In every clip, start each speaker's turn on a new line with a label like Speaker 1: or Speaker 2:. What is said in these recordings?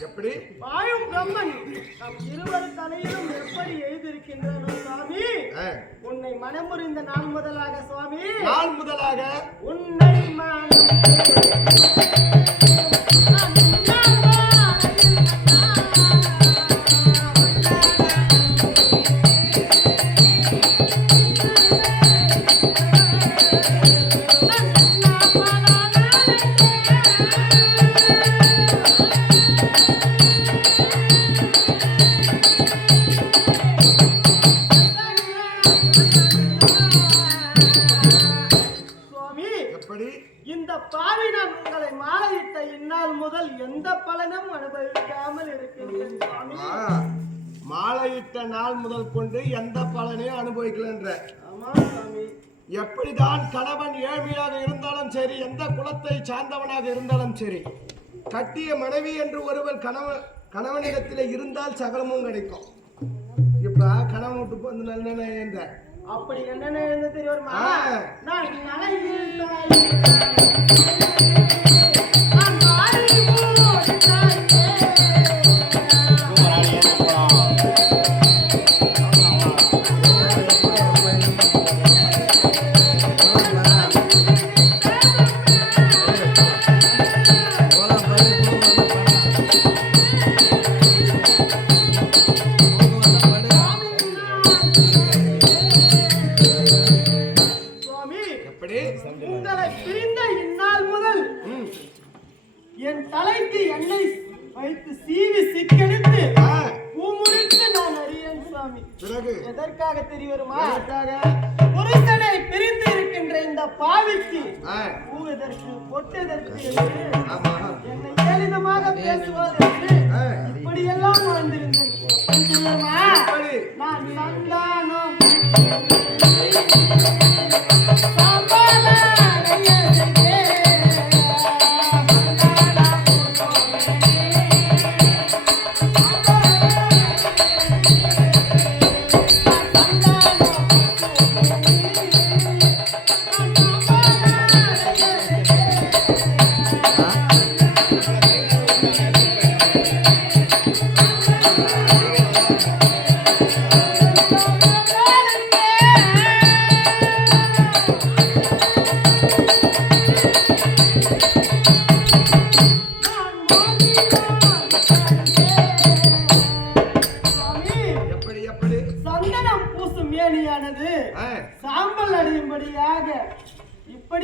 Speaker 1: எப்படி?
Speaker 2: வாழும் பிரம்மன் நம் இருவர் தலையிலும் எப்படி எழுதியிருக்கின்றனோ சுவாமி? உன்னை மனமுறிந்த நாள் முதலாக சுவாமி.
Speaker 1: நாள் முதலாக?
Speaker 2: உன்னை மனம் பாவினம் உங்களை மாலையிட்ட இந்நாள் முதல் எந்த பலனும் அனுபவிக்காமல் இருக்கின்றேன்
Speaker 1: மாலையிட்ட நாள் முதல் கொண்டு எந்த பலனையும் அனுபவிக்கலன்ற.
Speaker 2: ஆமா சுவாமி.
Speaker 1: எப்படிதான் கணவன் ஏழ்மையாக இருந்தாலும் சரி எந்த குலத்தை சார்ந்தவனாக இருந்தாலும் சரி கட்டிய மனைவி என்று ஒருவர் கணவன் கணவனிடத்தில் இருந்தால் சகலமும் கிடைக்கும். இப்ப கணவன் விட்டு வந்து நல்ல என்ற
Speaker 2: அப்படி என்னென்ன எழுந்து தெரியுமா
Speaker 1: ஆ.
Speaker 2: நான் நனையில் தாய் நான் வாரி
Speaker 1: Yeah.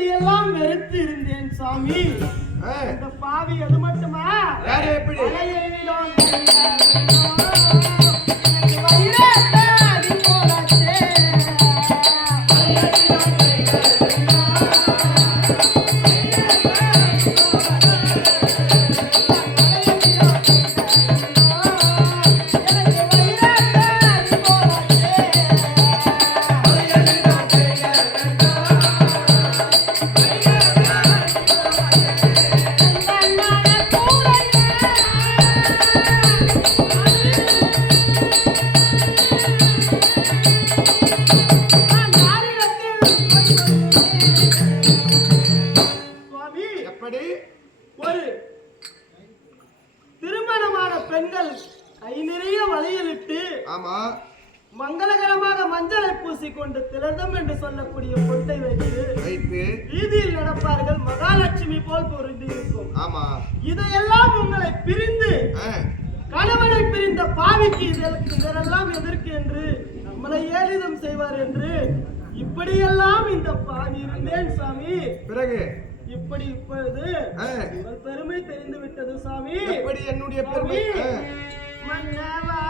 Speaker 2: இப்படியெல்லாம் வெறுத்து இருந்தேன் சுவாமி
Speaker 1: ஆ,
Speaker 2: இந்த பாவி அது மட்டுமா?
Speaker 1: வேற எப்படி?
Speaker 2: ஒரு திருமணமான பெண்கள் கை நிறைய வளையலிட்டு
Speaker 1: ஆமா.
Speaker 2: மங்களகரமாக மஞ்சளை பூசிக்கொண்டு திலதம் என்று சொல்லக்கூடிய பொட்டை வைத்து
Speaker 1: வைத்து
Speaker 2: வீதியில் நடப்பார்கள் மகாலட்சுமி போல் பொருந்தி இருக்கும்
Speaker 1: ஆமா.
Speaker 2: இதையெல்லாம் உங்களை பிரிந்து கணவனை பிரிந்த பாவிக்கு இதற்கு இதெல்லாம் எதற்கு என்று நம்மளை ஏளிதம் செய்வார் என்று இப்படியெல்லாம் இந்த பாவி இருந்தேன் சாமி
Speaker 1: பிறகு?
Speaker 2: இப்படி இப்பொழுது? உங்கள் பெருமை தெரிந்து விட்டது சாமி.
Speaker 1: எப்படி என்னுடைய பெருமை?
Speaker 2: மன்னவா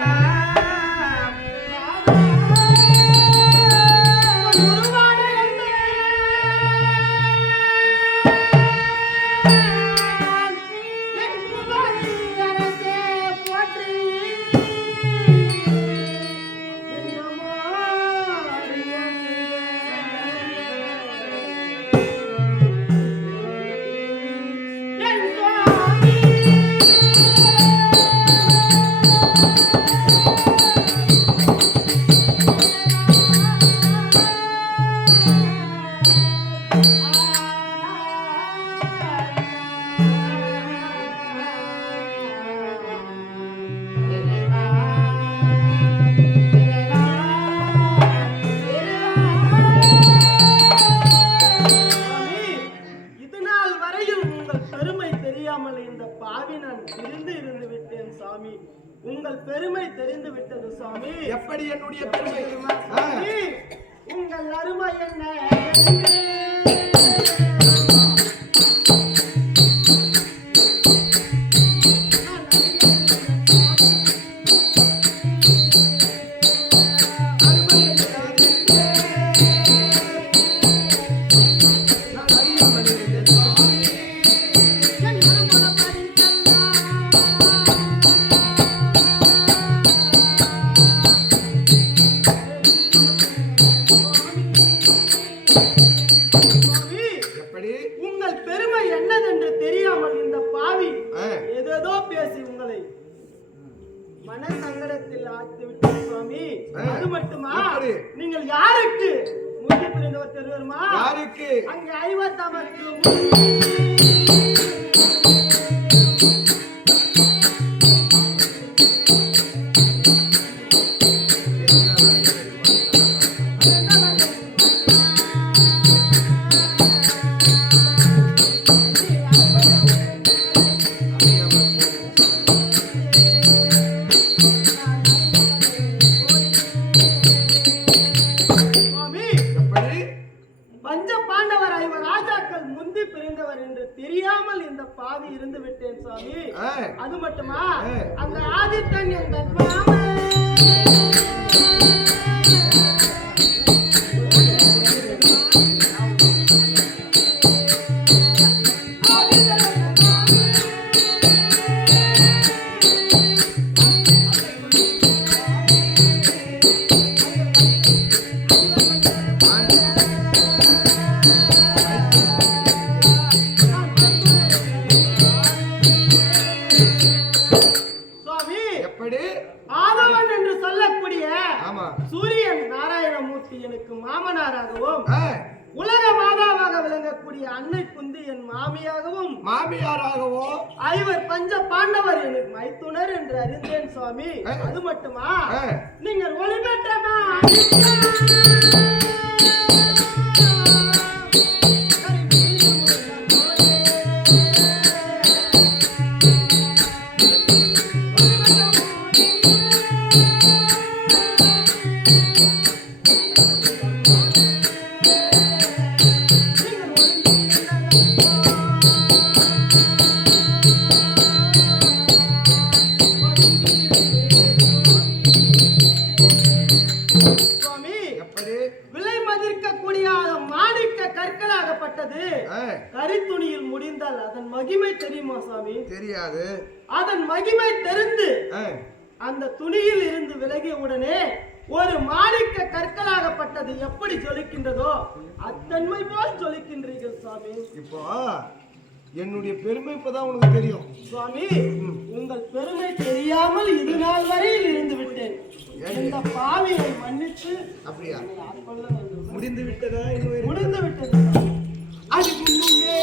Speaker 2: சுவாமி,
Speaker 1: என்னுடைய பெருமை.
Speaker 2: உங்கள் அருமை என்ன?
Speaker 1: எப்படி?
Speaker 2: உங்கள் பெருமை என்னதென்று தெரியாமல் இந்த பாவி ஏதேதோ பேசி உங்களை மன சங்கடத்தில் ஆழ்த்தி விட்டேன் சுவாமி. அது மட்டுமா? நீங்கள் யாருக்கு முந்தி பிறந்தவர் தெரியுமா?
Speaker 1: யாருக்கு?
Speaker 2: அங்கே
Speaker 1: எப்படி
Speaker 2: தெரியாமல் இந்த பாவி இருந்து விட்டேன் சுவாமி. அது மட்டுமா. அந்த ஆதித்தன் மாமன் சூரியன் நாராயணமூர்த்தி எனக்கு மாமனாராகவும் உலக மாதாவாக விளங்கக்கூடிய அன்னை குந்தி என் மாமியாகவும்
Speaker 1: மாமியாராகவோ?
Speaker 2: ஐவர் பஞ்ச பாண்டவர் எனக்கு மைத்துனர் என்று அறிந்தேன் சுவாமி. அது மட்டுமா? நீங்கள் ஒளிபெற்றமா முடிந்தால் அதன் மகிமை தெரியுமா சுவாமி
Speaker 1: தெரியாது.
Speaker 2: அதன் மகிமை தெரிந்து அந்த துணியில் இருந்து விலகிய உடனே ஒரு மாணிக்க கற்களாகப்பட்டது எப்படி ஜொலிக்கின்றதோ அத்தன்மை போல் ஜொலிக்கின்றீர்கள் சுவாமி
Speaker 1: இப்போ என்னுடைய பெருமை இப்பதான் உனக்கு தெரியும்.
Speaker 2: சுவாமி உங்கள் பெருமை தெரியாமல் இது நாள் வரையில் இருந்து விட்டேன். இந்த பாவியை மன்னித்து
Speaker 1: அப்படியா. முடிந்து விட்டதா?
Speaker 2: முடிந்து விட்டது சுவாமி.
Speaker 1: அது முன்னுமே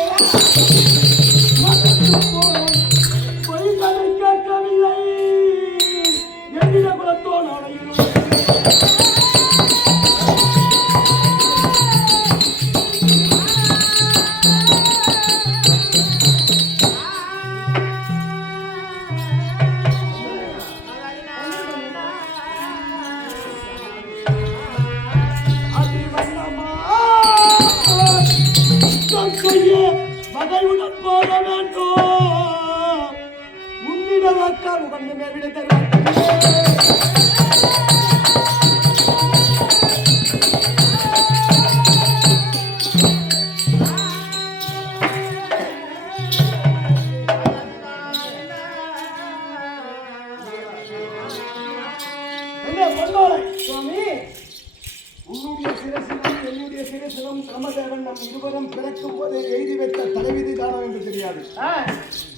Speaker 2: சுவாமி
Speaker 1: உன்னுடைய சிரசிலும் என்னுடைய சிரசிலும் சமதேவன் நம் இருவரும் பிறக்கும் போது எழுதி வைத்த தலைவிதி தானம் என்று தெரியாது.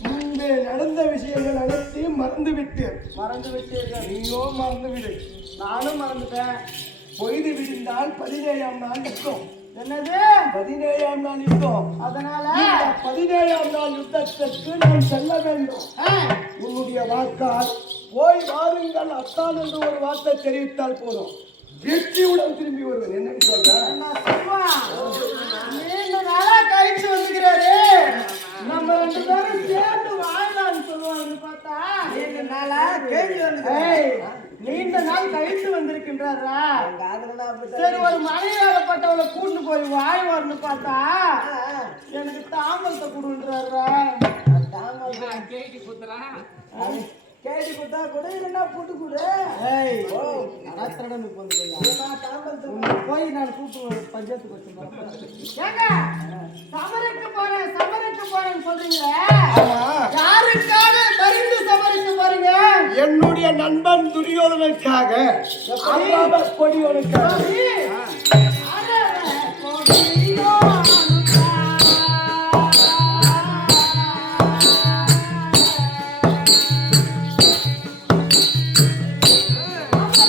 Speaker 1: முன்பே நடந்த விஷயங்கள் அனைத்தையும் மறந்துவிட்டு
Speaker 2: மறந்து விட்டீர்கள்.
Speaker 1: நீயோ மறந்துவிடு.
Speaker 2: நானும் மறந்துட்டேன்.
Speaker 1: பொய்து விடிந்தால் பதினேழாம் நாள் இருக்கும்
Speaker 2: என்னது?
Speaker 1: பதினேழாம் நாள் யுத்தம்.
Speaker 2: அதனால?
Speaker 1: இந்த பதினேழாம் நாள் யுத்தத்திற்கு நாம் செல்ல வேண்டும். உன்னுடைய வாக்கால் போய் வாருங்கள் அத்தான் என்று ஒரு வார்த்தை தெரிவித்தால் போதும். வெற்றியுடன் திரும்பி வருவேன். என்னன்னு சொல்ற?
Speaker 2: என்ன சொல்வா? நீண்ட நாளா கழிச்சு வந்துக்கிறாரு நம்ம ரெண்டு பேரும் சேர்ந்து வாழலாம்னு சொல்லுவாங்க பார்த்தா நீண்ட நாளா கழிச்சு ஏய், நீண்ட நாள் கழிச்சு வந்திருக்கின்றாரா? சரி ஒரு மனைவியாகப்பட்டவளை கூட்டு போய் வாய் வரணும் பார்த்தா எனக்கு தாமரத்தை கொடுன்றாரா? கேடி கொடுத்தா கூட இல்லைன்னா புட்டு கொடு. ஏய் நடத்துறடனுக்கு வந்து போய் போய் நான் கூப்பிட்டு பஞ்சாயத்துக்கு வச்சிருந்தேன். ஏங்க சமருக்கு போறேன் சமருக்கு போறேன்னு சொல்றீங்களே யாருக்காக மருந்து சமரிக்க போறீங்க
Speaker 1: என்னுடைய நண்பன் துரியோதனுக்காக அம்மாவை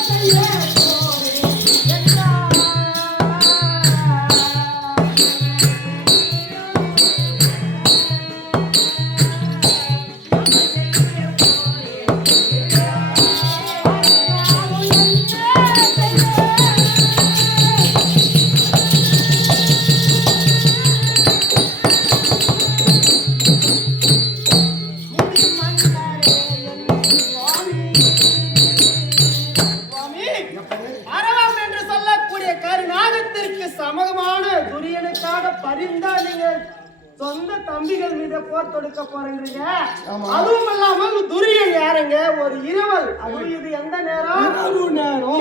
Speaker 2: Yeah. தொடுக்க போறீங்க
Speaker 1: ஆமா.
Speaker 2: அதுவும் இல்லாமல் துரியன் யாருங்க ஒரு இரவல் அதுவும் இது எந்த நேரம்
Speaker 1: நேரம்.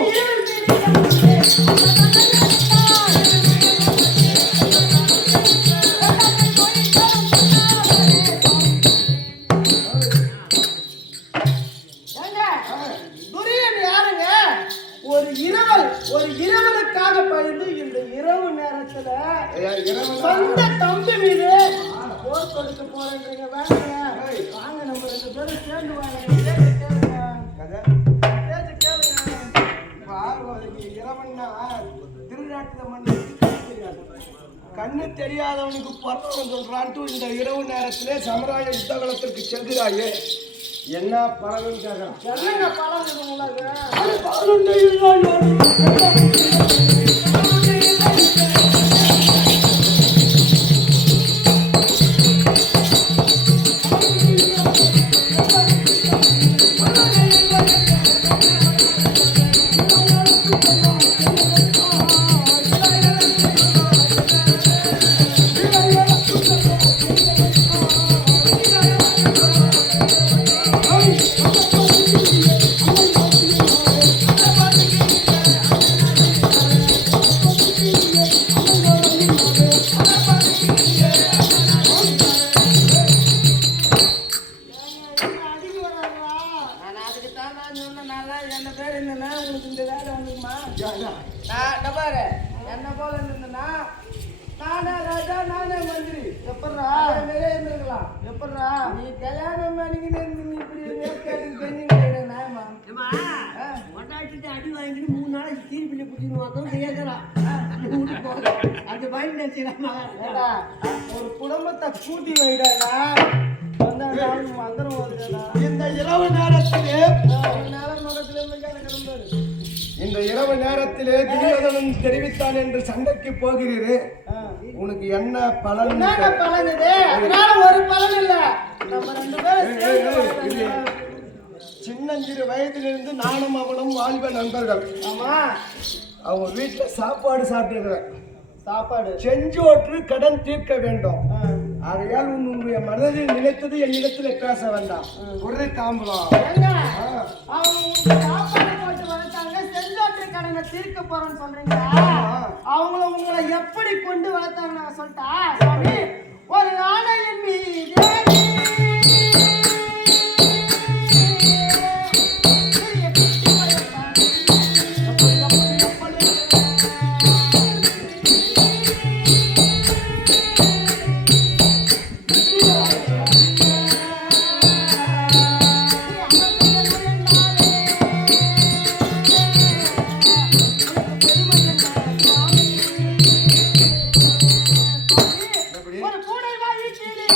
Speaker 1: என்ன பறவைன்னு கேட்கறான்
Speaker 2: என்னங்க பழம் உங்களுக்கு நான் பாரு? என்ன போல இருந்ததுன்னா நானே ராஜா நானே மந்திரி. எப்பட்றா? நிறைய இருந்திருக்கலாம். எப்பட்றா? நீ கல்யாணம் பண்ணிக்கிட்டு இருந்து நீ இப்படி வேட்காடுக்கு தெரிஞ்சுக்கிட்டு
Speaker 3: பொண்டாட்டிட்ட அடி வாங்கிட்டு மூணு நாளைக்கு கீழ் பிள்ளை பிடிச்சின்னு பார்த்தோம் அது பயந்து நினைச்சுக்கலாமா
Speaker 2: ஏடா ஒரு குடும்பத்தை கூட்டி வைடாடா. வந்தா நாளைக்கு மந்திரம் வருதுடா
Speaker 1: இந்த இரவு நேரத்திலே
Speaker 2: நேரம் மகத்துல இருந்து ரொம்ப
Speaker 1: இந்த இரவு நேரத்திலே துரியோதனன் தெரிவித்தான் என்று சண்டைக்கு போகிறீரே. உனக்கு என்ன பலன்?
Speaker 2: பலன் இது? அதனால ஒரு பலன் இல்ல. நம்ம ரெண்டு பேரும்.
Speaker 1: சின்னஞ்சிறு வயதிலிருந்து நானும் அவனும் வாலிப நண்பர்கள்.
Speaker 2: ஆமா.
Speaker 1: அவங்க வீட்டுல சாப்பாடு சாப்பிட்டுருக்கிறேன்
Speaker 2: சாப்பாடு?
Speaker 1: செஞ்சோற்று கடன் தீர்க்க வேண்டும். ஆகையால் உன்னுடைய மனதில் நினைத்தது என்னிடத்தில் பேச வேண்டாம். ஒரே தாம்பலம்
Speaker 2: செஞ்சோற்று தீர்க்க போறேன்னு சொல்றீங்க. அவங்கள உங்களை எப்படி கொண்டு வளர்த்தாங்க சொல்லிட்டா சுவாமி ஒரு ஆணையின் மீது ஒரு பூனை வாங்கி கீழே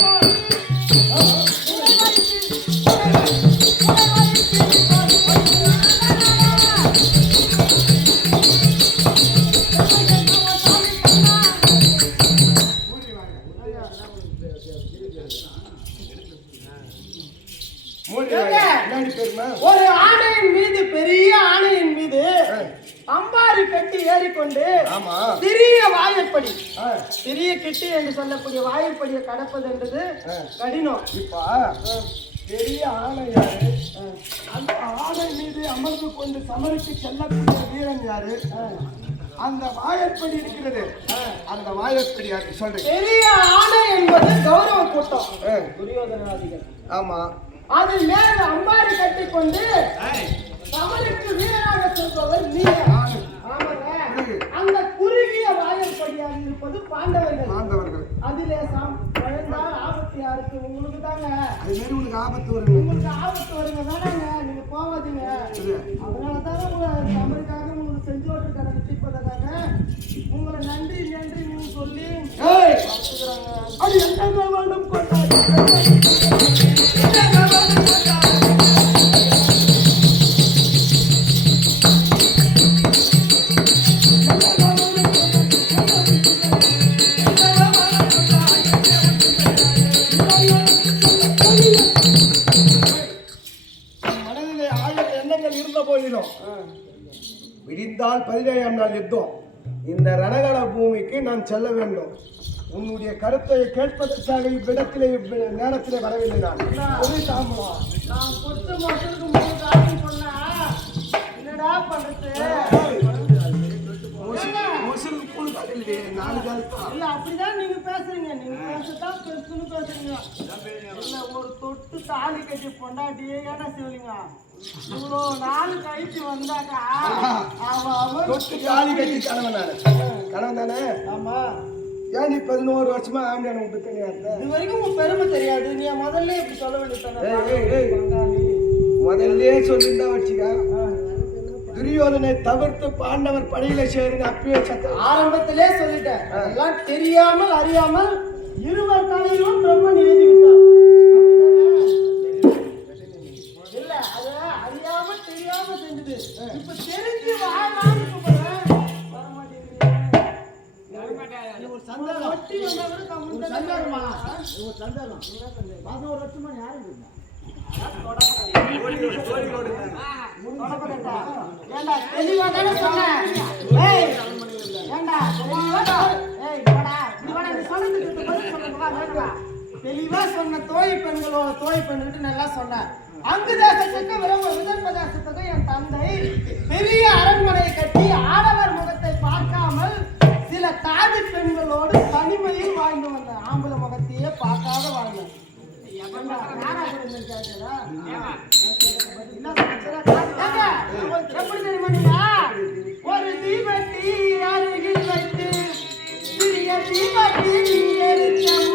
Speaker 1: ஆ.
Speaker 2: கடினம்.
Speaker 1: இப்ப பெரிய ஆணை யாரு? அந்த ஆணை மீது அமர்ந்து கொண்டு சமருக்கு செல்லக்கூடிய வீரன் யாரு? அந்த வாயற்படி இருக்கிறது. அந்த வாயற்படி யாரு? சொல்றேன்.
Speaker 2: பெரிய ஆணை என்பது கௌரவ கூட்டம். துரியோதனாதிகள்.
Speaker 1: ஆமா.
Speaker 2: அது மேல் அம்பாரி கட்டி கொண்டு சமருக்கு வீரராக சொல்பவர் நீ. ஆமாங்க. அந்த குறுகிய வாயற்படியாக இருப்பது பாண்டவர்கள்.
Speaker 1: மாந்தவர்கள்
Speaker 2: அதிலே சாம் குழந்தால் ஆபத்து யாருக்கு? உங்களுக்கு தாங்க
Speaker 1: அது மாதிரி உனக்கு ஆபத்து வருங்க
Speaker 2: உங்களுக்கு ஆபத்து வருங்க வேணாங்க நீங்க போகாதீங்க. அதனால தானே உங்களை தமிழுக்காக உங்களுக்கு செஞ்சோட்டு கடனை தீர்ப்பதற்காக உங்களை நன்றி நன்றி நீங்க சொல்லி
Speaker 1: அது எந்த வருடம் கொண்டாடி விடிந்தால் பதினேழாம் நாள் யுத்தம். இந்த ரணகல பூமிக்கு நான் செல்ல வேண்டும். உன்னுடைய கருத்தை கேட்பதற்காக இவ்விடத்திலே இவ்வி- நேரத்திலே வரவில்லை நான். நாலு காலத்தா
Speaker 2: இல்ல அப்படிதான் நீங்க பேசுறீங்க. நீங்க பேசத்தான் பெருசுன்னு பேசுறீங்க. ஒரு தொட்டு தாலி கட்டி பொண்டாட்டியே ஏன்னா சிவலிங்க இவ்வளோ நாள் கழிச்சு வந்தாக்கா
Speaker 1: தொட்டு காலி கட்டி கணவன் நானு. கணவன் தானே?
Speaker 2: ஆமா.
Speaker 1: ஏன் நீ பதினோரு வருஷமா ஆண்டியான விட்டு தனியா இருந்த
Speaker 2: இது வரைக்கும் உன் பெருமை தெரியாது. நீ முதல்ல இப்படி சொல்ல. வேண்டியதானே
Speaker 1: முதல்ல சொல்லியிருந்தா வச்சுக்க. துரியோதனை தவிர்த்து பாண்டவர் படையில சேருன்னு அப்பயே சத்தம்
Speaker 2: ஆரம்பத்திலே சொல்லிட்டேன். அதெல்லாம் தெரியாமல் அறியாமல் இருவர் தலையிலும் பிரம்மன் எழுதி தெளிவா சொன்ன தோழி பெண்களோட தோழி பெண்கிட்ட நல்லா சொன்னேன் அங்கு தேசத்துக்கு விரும்ப விதர்ப தேசத்துக்கு என் தந்தை பெரிய அரண்மனையை கட்டி ஆடவர் முகத்தை பார்க்காமல் சில காது பெண்களோடு தனிமையில் வாழ்ந்து வந்தேன் ஆம்பளை முகத்தையே பார்க்காத வாழ்ந்தேன் எப்படி
Speaker 1: தெரியுமா
Speaker 2: ஒரு தீபத்தி அருகில் வைத்து சிறிய தீபத்தி எரிச்சம்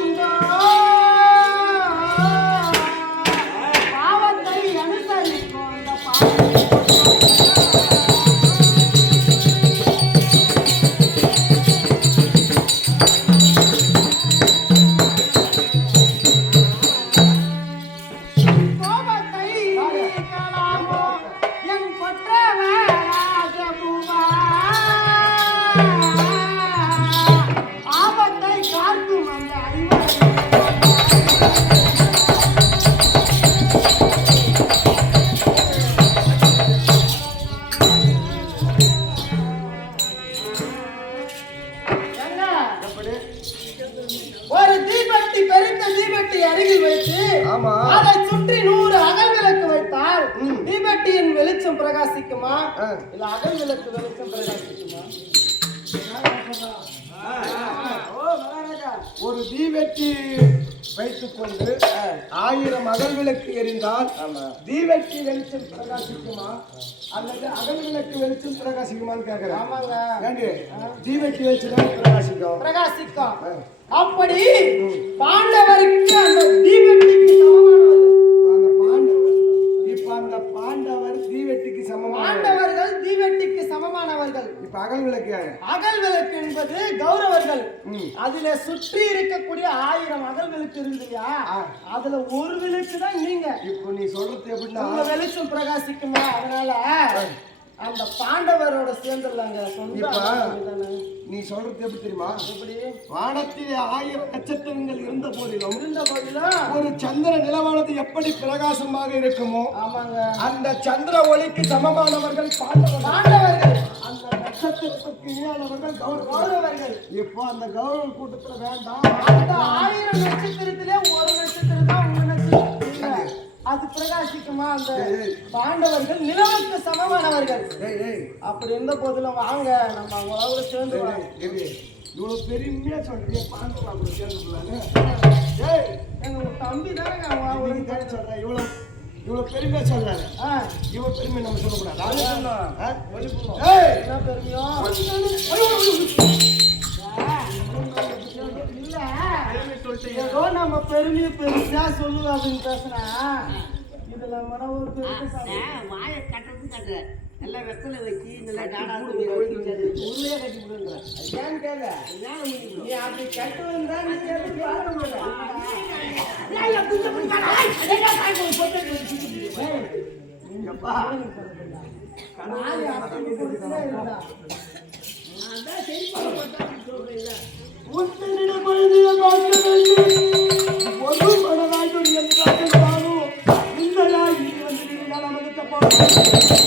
Speaker 1: ஒரு தீவெட்டி வைத்துக் கொண்டு ஆயிரம் அகல் விளக்கு எரிந்தால் தீவெட்டி வெளிச்சம் பிரகாசிக்குமா? அல்லது அகல் விளக்கு வெளிச்சம் பிரகாசிக்குமான்னு கேக்குறேன்.
Speaker 2: ஆமாங்க.
Speaker 1: தீவெட்டி தான் பிரகாசிக்கும்.
Speaker 2: பிரகாசிக்கும். அப்படி பாண்டவருக்கு அந்த தீவெட்டிக்கு சமமானவர்கள்
Speaker 1: இப்ப அந்த பாண்டவர் இப்ப அந்த பாண்டவர் தீவெட்டிக்கு சமமான
Speaker 2: பாண்டவர்கள் தீவெட்டிக்கு சமமானவர்கள்
Speaker 1: இப்ப அகல் விளக்கு
Speaker 2: அகல் விளக்கு என்பது கௌரவர்கள். அதுல சுற்றி இருக்கக்கூடிய ஆயிரம் அகல் விளக்கு
Speaker 1: ஆ.
Speaker 2: அதுல ஒரு விளக்கு தான் நீங்க.
Speaker 1: இப்போ நீ சொல்றது எப்படின்னா
Speaker 2: உங்க வெளிச்சம் பிரகாசிக்குமா? அதனால அந்த பாண்டவரோட சேர்ந்துடலாங்க. சொந்த.
Speaker 1: நீ சொல்றது எப்படி தெரியுமா?
Speaker 2: எப்படி?
Speaker 1: வானத்திலே ஆயிரம் நட்சத்திரங்கள் இருந்த போதிலும்
Speaker 2: இருந்த போதிலும்
Speaker 1: ஒரு சந்திர நிலவானது எப்படி பிரகாசமாக இருக்குமோ
Speaker 2: ஆமாங்க.
Speaker 1: அந்த சந்திர ஒளிக்கு சமமானவர்கள் பாண்டவர்கள்.
Speaker 2: பாண்டவர்கள். கௌரவர்கள்
Speaker 1: இப்போ அந்த கௌரவ கூட்டத்துல வேண்டாம்.
Speaker 2: அந்த ஆயிரம் நட்சத்திரத்திலே ஒரு நட்சத்திரம் தான் உங்க நட்சத்திரம். இல்ல. அது பிரகாசிக்குமா? அந்த பாண்டவர்கள் நிலவுக்கு சமமானவர்கள். அப்படி இருந்த போதிலும் வாங்க நம்ம அவங்களோட சேர்ந்து
Speaker 1: இவ்வளவு பெருமையா சொல்றீங்க. பாண்டவர்கள்
Speaker 2: எங்க உங்க தம்பி
Speaker 1: தானே சொல்ற? இவ்வளவு இவ்வளவு பெருமையா சொல்றாரு.
Speaker 2: ஆ,
Speaker 1: இவன் பெருமை நம்ம சொல்லக்கூடாது.
Speaker 2: என்ன பெருமையும் இல்ல ஏதோ நம்ம பெருமையை பெருசா சொல்லுவோம் அப்படின்னு பேசுனா இதுல மன ஒரு.
Speaker 3: வாயை கட்டுறது கட்டுற நல்லா வெத்தலை வச்சு நல்லா டாடா உண்மையா கட்டி விடுங்கிற
Speaker 2: ஏன்னு கேளு. நீ அப்படி கட்டு வந்தா நீ பார்க்க மாட்ட. நாலு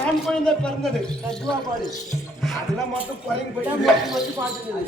Speaker 1: ஆண் குழந்தை பிறந்தது.
Speaker 2: கட்டுவா பாரு
Speaker 1: அதெல்லாம் மட்டும் குறைங்க
Speaker 2: போயிட்டு மட்டும் பார்த்துக்கிறது